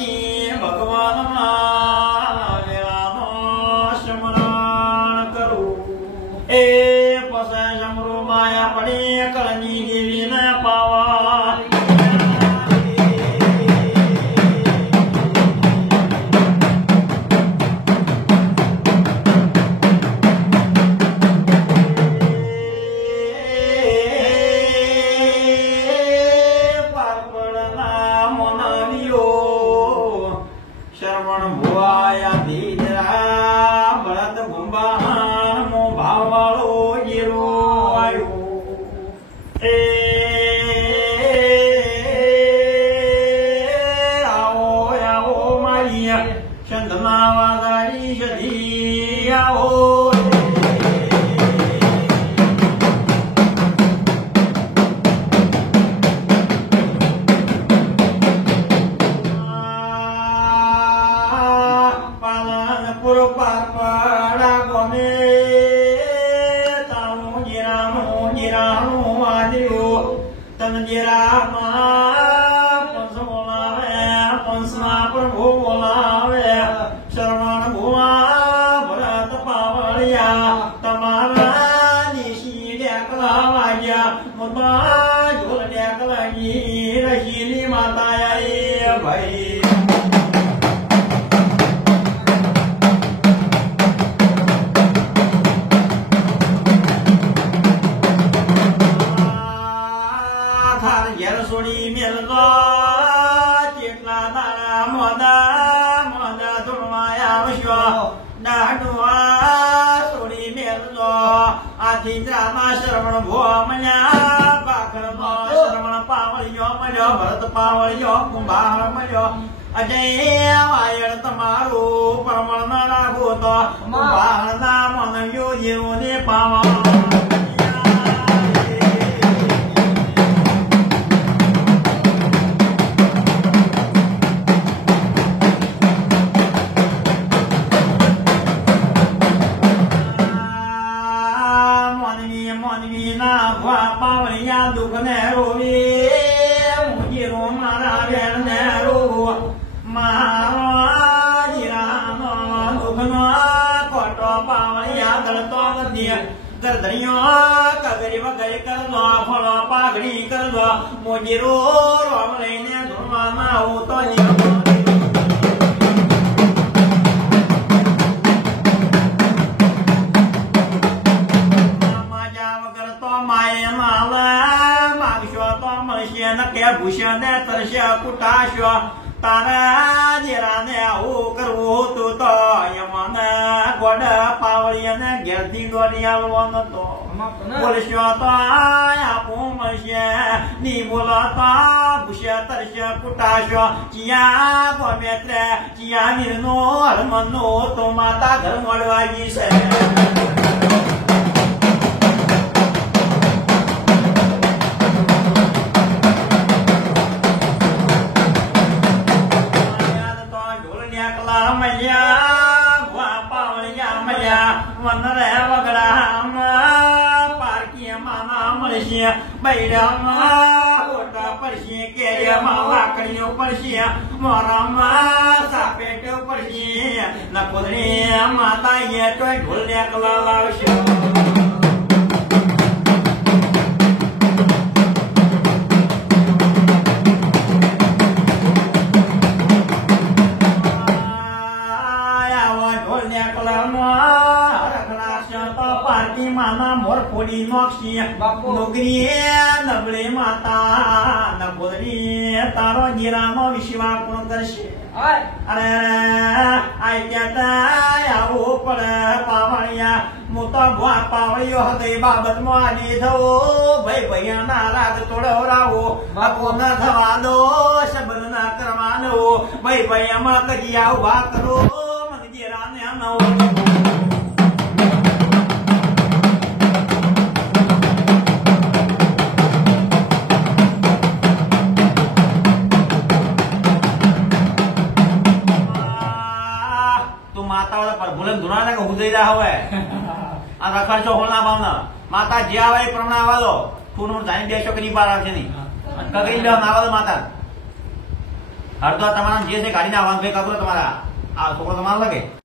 પાર્વતી ભગવાનમાં વેળાનો સ્મરણ કરું એ પસે સમરો માયા પડી કળની દેવીને પાવા श्रवण भोमया पाखर श्रवण पावलियो मयो भरत पावलियो कुंभार मयो अजय वायड़ तमारो परमण न राखो तो कुंभार नाम यो जीरो ने पावा कगरी वगैरह कर लो फलो पागड़ी कर लो मुझे रो रोम लेने धुरवाना हो तो मजा वगैरह तो माए माला मागशो तो मनुष्य न के भूषण तरश कुटाश तारा जिराने हो करो तो यमन गोड पावलियन गिरती गोलिया लोन तो बोलशो तो या पोमशे नी बोलता भूष्य तरश कुटाश चिया गोमेत्र चिया निर्नो हरमनो तो माता घर मोड़वागी से माता ये तो ढोलने कला लावशो मोरपोडी नोक्षी नोकरी नबळे माता नबोदरी तारो गिरानो विशिवा कोण करशे अरे आयत्यात यावो पड पावळिया मोता भुआ पावळियो हदय बाबत मोआली थो भय भयाना राग तोडो रावो कोण थवालो शबल ना करवानो भय भयमा कजिया उभा करो मन गिराने नो बुलंद दुनाने को हुदे रहा हुआ है आ रखड़ जो होना भावना माता जे आवे प्रमाण आवालो खून और जाइन देशो के नी बार आके नी कगई लो नावालो माता અડધો તમારા જે છે ગાડીને આવવાનું ભાઈ કરો તમારા આ છોકરો તમારો લાગે